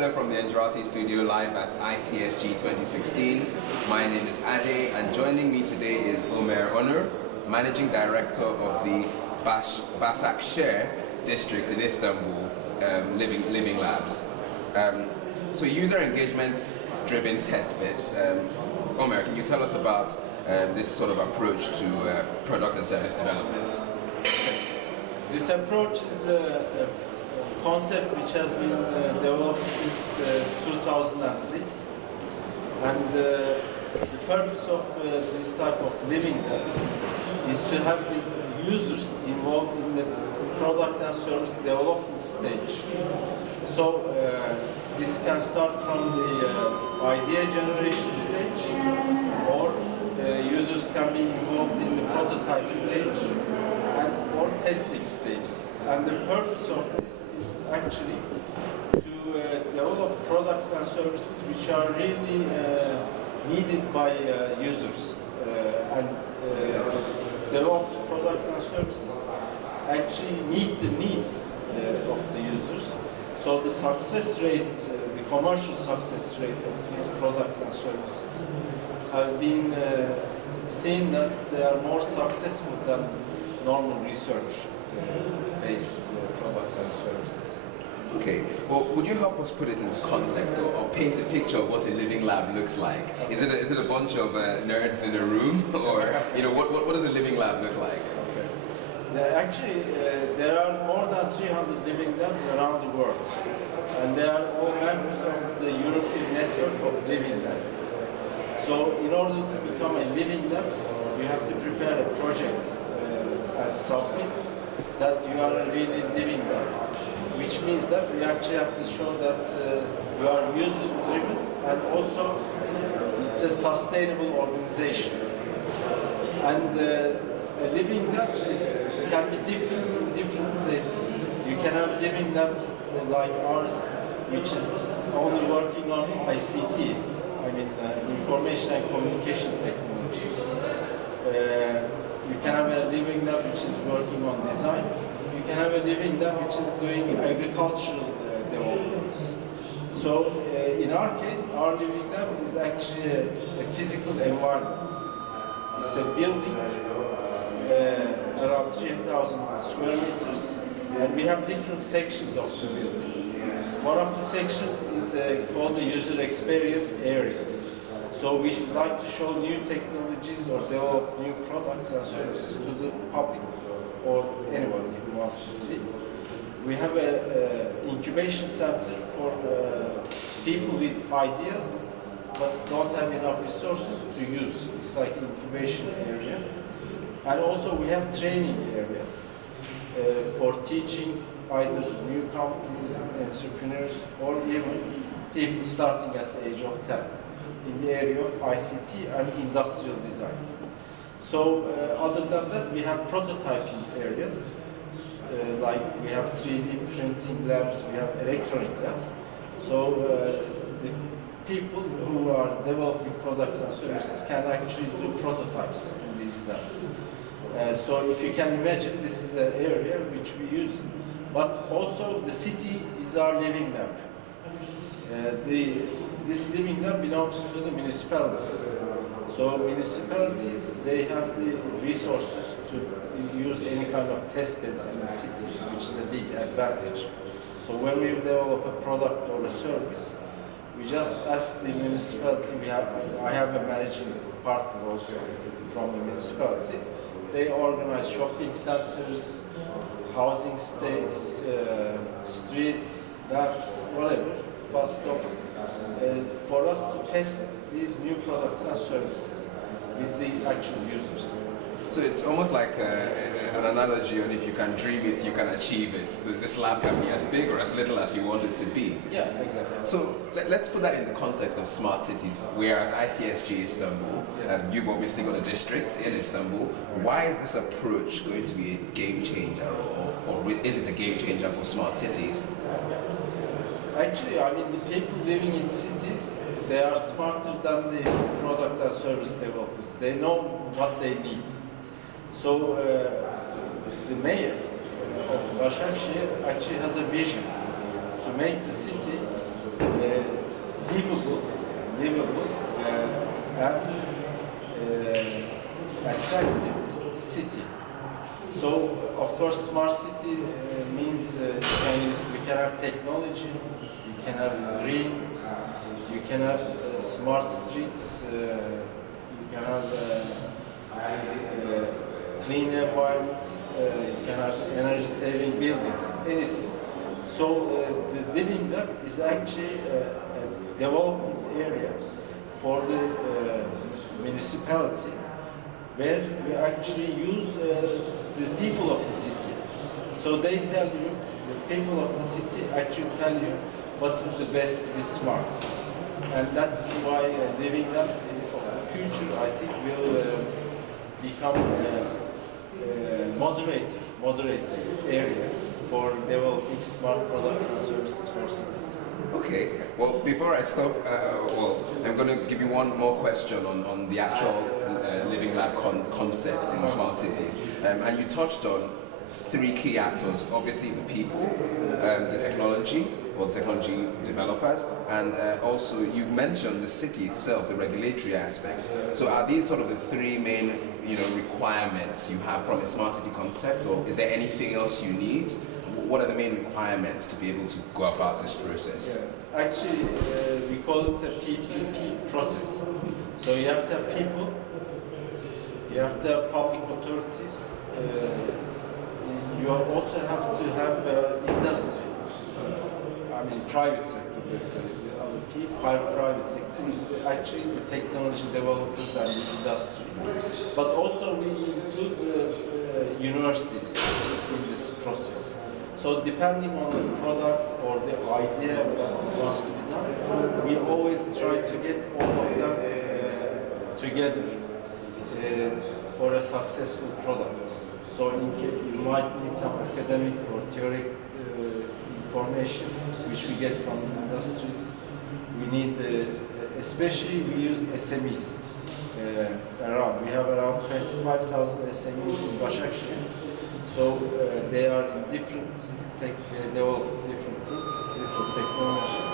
Hello from the Engerati studio live at ICSG 2016. My name is Ade, and joining me today is Ömer Onur, Managing Director of the Başakşehir district in Istanbul, Living Labs. So user engagement driven Testbeds. Ömer, can you tell us about this sort of approach to product and service development? This approach is a concept which has been developed since 2006, and the purpose of this type of living labs is to have the users involved in the product and service development stage. So this can start from the idea generation stage, or users can be involved in the prototype stage or testing stages. And the purpose of this is actually to develop products and services which are really needed by users, and developed products and services actually meet the needs of the users. So the success rate, the commercial success rate of these products and services have been seen that they are more successful than normal research-based products and services. Okay, well, would you help us put it into context or paint a picture of what a living lab looks like? Is it a bunch of nerds in a room, or what does a living lab look like? Actually, there are more than 300 living labs around the world, and they are all members of the European network of living labs. So, in order to become a living lab, you have to prepare a project and submit that you are a really living lab, which means that you actually have to show that you are user-driven and also it's a sustainable organization. And a living lab can be different in different places. You can have living labs like ours, which is only working on ICT, information and communication technologies. You can have a living lab which is working on design. You can have a living lab which is doing agricultural developments. So in our case, our living lab is actually a physical environment. It's a building around 3,000 square meters, and we have different sections of the building. One of the sections is called the user experience area. So we like to show new technologies or develop new products and services to the public or anyone who wants to see. We have an incubation center for people with ideas but don't have enough resources to use. It's like an incubation area. And also we have training areas for teaching either new companies, entrepreneurs, or even people starting at the age of 10 in the area of ICT and industrial design. So other than that, we have prototyping areas, like we have 3D printing labs, we have electronic labs. So the people who are developing products and services can actually do prototypes in these labs. So if you can imagine, this is an area which we use, but also the city is our living lab. This living lab belongs to the municipality. So municipalities, they have the resources to use any kind of test beds in the city, which is a big advantage. So when we develop a product or a service, we just ask the municipality, I have a managing partner also from the municipality. They organize shopping centers, housing estates, streets, labs, whatever, bus stops, for us to test these new products and services with the actual users. So it's almost like an analogy on if you can dream it, you can achieve it. This lab can be as big or as little as you want it to be. Yeah, exactly. So let's put that in the context of smart cities. We are at ICSG Istanbul, yes. You've obviously got a district in Istanbul. Why is this approach going to be a game changer, or is it a game changer for smart cities? Actually, the people living in cities, they are smarter than the product and service developers. They know what they need. So the mayor of Başakşehir actually has a vision to to make the city livable and attractive city. So, of course, smart city means you can have technology, you can have green, you can have smart streets, you can have clean environment, you can have energy-saving buildings, anything. So the Living Lab is actually a development area for the municipality, where we actually use the people of the city. So they tell you, the people of the city actually tell you what is the best to be smart. And that's why Living Labs of the future, I think, will become a moderator area for developing smart products and services for cities. Okay, well, before I stop, I'm going to give you one more question on the actual Living Lab concept in smart cities. And you touched on three key actors, obviously the people, the technology, or the technology developers, and also you mentioned the city itself, the regulatory aspect. So are these sort of the three main requirements you have from a smart city concept, or is there anything else you need? What are the main requirements to be able to go about this process? Yeah. Actually, we call it a PPP process. So you have to have people, you have to have public authorities, you also have to have industry. I mean, private sector, let's say. Private sector is actually the technology developers and the industry. But also we include universities in this process. So depending on the product or the idea that wants to be done, we always try to get all of them together for a successful product. So you might need some academic or theoretic information which we get from the industries. We need, especially we use SMEs around. We have around 25,000 SMEs in Başakşehir. So they are in different, develop different things, different technologies.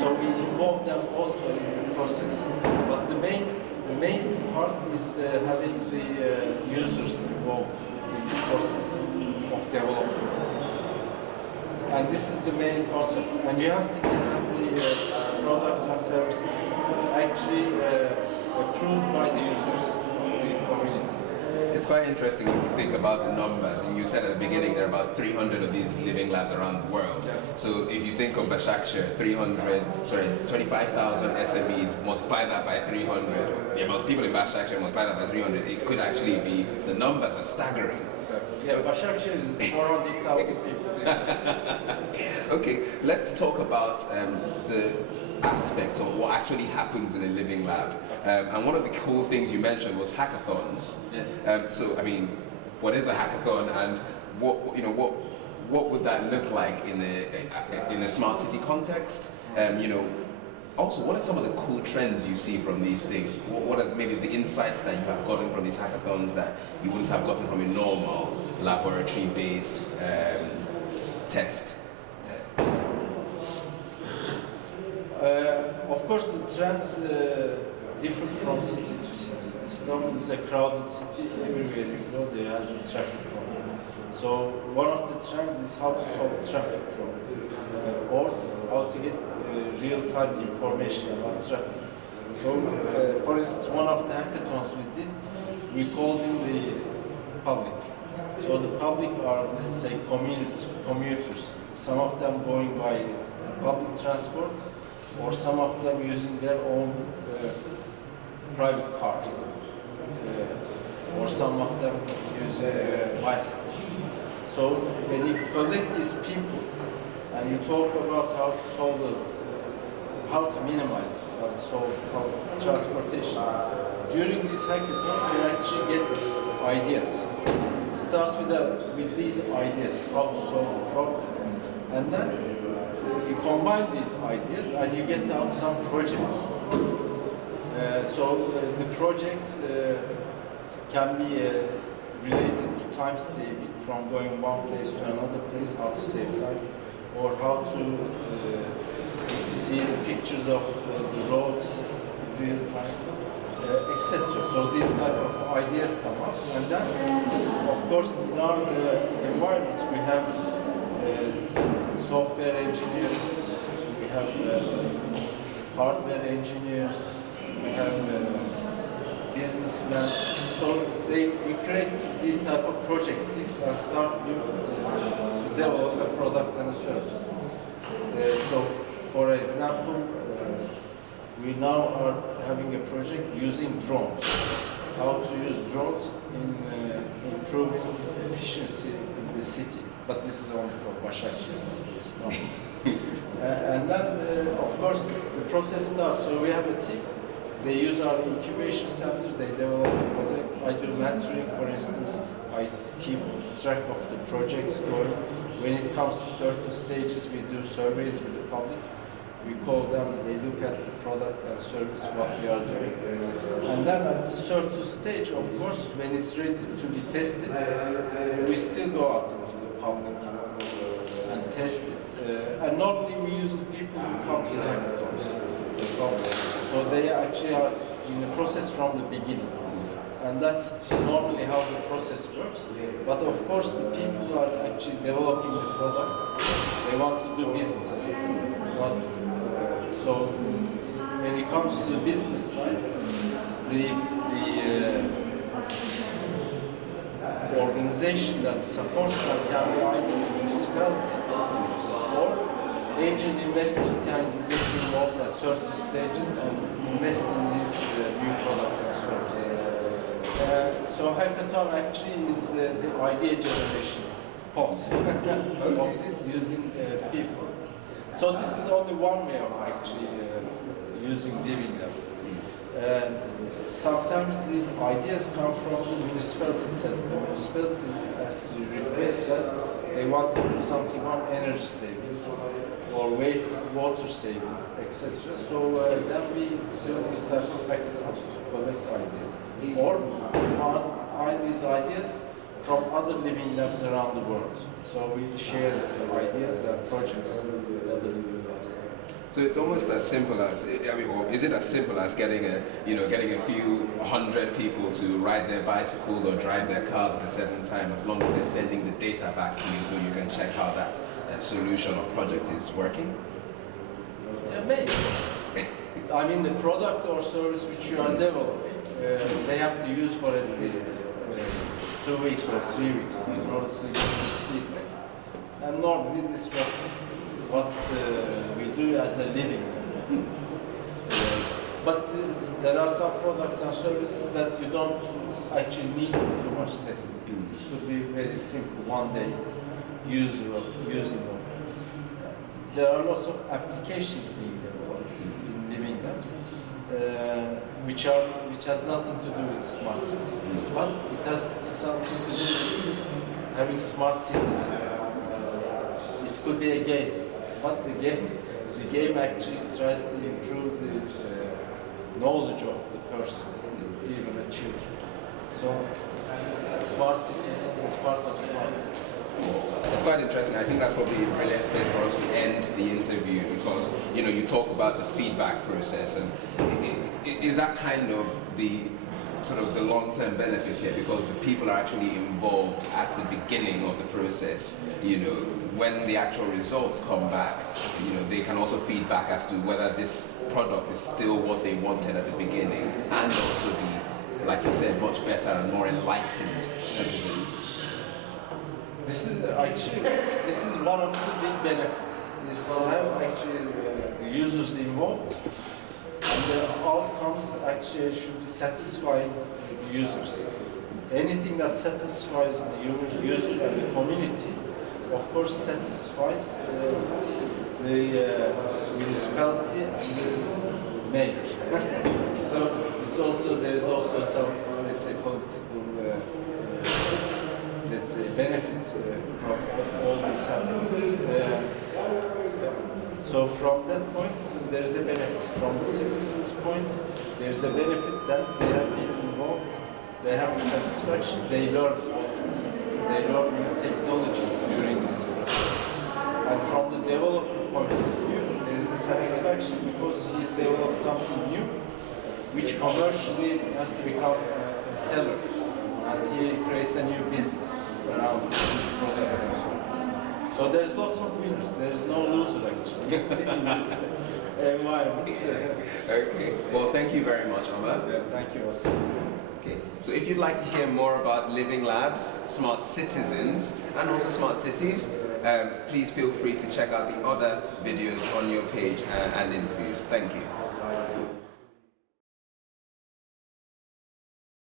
So we involve them also in the process. But the main part is having the users involved in the process of development. And this is the main concept. And you have to have the products and services actually approved by the users of the community. It's quite interesting when you think about the numbers. And you said at the beginning there are about 300 of these living labs around the world. Yes. So if you think of Başakşehir, 25,000 SMEs, multiply that by 300. The amount of people in Başakşehir, multiply that by 300. It could actually be, the numbers are staggering. Exactly. Yeah, Başakşehir is 400,000 people. Okay, let's talk about the aspects of what actually happens in a living lab. And one of the cool things you mentioned was hackathons. Yes. So, I mean, what is a hackathon, and what would that look like in a smart city context? Also, what are some of the cool trends you see from these things? What are maybe the insights that you have gotten from these hackathons that you wouldn't have gotten from a normal laboratory-based test? Of course, the trends differ from city to city. Istanbul is a crowded city. Everywhere you go, they have a traffic problem. So one of the trends is how to solve traffic problem, or how to get real-time information about traffic. So, for instance, one of the hackathons we did, we called in the public. So the public are, let's say, commuters. Some of them going by public transport, or some of them using their own private cars, or some of them using bicycles. So when you collect these people and you talk about how to solve how to minimize, how transportation, during these hackathons you actually get ideas. It starts with these ideas, how to solve the problem, and then you combine these ideas and you get out some projects. So the projects can be related to time saving, from going one place to another place, how to save time. or how to see the pictures of the roads real time, etc. So these type of ideas come up, and then, of course, in our environments we have software engineers, we have hardware engineers, we have businessmen. So we create these type of project teams and start to develop a product and a service. So, for example, we now are having a project using drones. How to use drones in improving efficiency in the city. But this is only for Başakşehir, Istanbul. And then, of course, the process starts. So we have a team. They use our incubation center. They develop a product. I do mentoring, for instance. I keep track of the projects going. When it comes to certain stages, we do surveys with the public. We call them, they look at the product and service, what we are doing. And then at a certain stage, of course, when it's ready to be tested, we still go out into the public and test it. And normally we use the people who come to the hackathons. So they actually are in the process from the beginning. And that's normally how the process works. But of course, the people who are actually developing the product, they want to do business. So when it comes to the business side, the organization that supports them can be either the municipality or angel investors can get involved at certain stages and invest in these new products and services. So hackathon actually is the idea generation pot of this using people. So this is only one way of actually using Living Lab. Sometimes these ideas come from the municipality. The municipality has request that they want to do something on energy saving or water saving, etc. So then we do this type of hackathons to collect ideas. Or we find these ideas from other living labs around the world. So we share ideas and projects with other living labs. So it's almost as simple as, I mean, or is it as simple as getting a few hundred people to ride their bicycles or drive their cars at a certain time, as long as they're sending the data back to you so you can check how that solution or project is working? Yeah, maybe. I mean, the product or service which you are developing, they have to use for at least 2 weeks or 3 weeks in order to get feedback. And normally this is what we do as a living. But there are some products and services that you don't actually need too much testing. It could be very simple, one day using of it. There are lots of applications being developed in living labs, which has nothing to do with smart city, but it has something to do with having smart cities. It could be a game, but the game actually tries to improve the knowledge of the person, even a children. So smart cities is part of smart city. It's quite interesting. I think that's probably a brilliant place for us to end the interview, because you talk about the feedback process, and is that kind of the sort of the long-term benefit here, because the people are actually involved at the beginning of the process. When the actual results come back, they can also feedback as to whether this product is still what they wanted at the beginning, and also be, like you said, much better and more enlightened citizens. This is one of the big benefits, is to have actually the users involved, and the outcomes actually should be satisfying the users. Anything that satisfies the user and the community, of course, satisfies the municipality and the mayor. So there is also some, let's say, political benefits from all these happenings. So from that point, there is a benefit. From the citizens' point, there is a benefit that they have been involved, they have the satisfaction, they learn also. They learn new technologies during this process. And from the developer point of view, there is a satisfaction because he's developed something new, which commercially has to become a seller, and he creates a new business around his product and service. So there's lots of winners. There's no loser actually in this environment. Okay. Well, thank you very much, Ömer. Yeah, thank you also. Okay. So if you'd like to hear more about living labs, smart citizens, and also smart cities, please feel free to check out the other videos on your page and interviews. Thank you.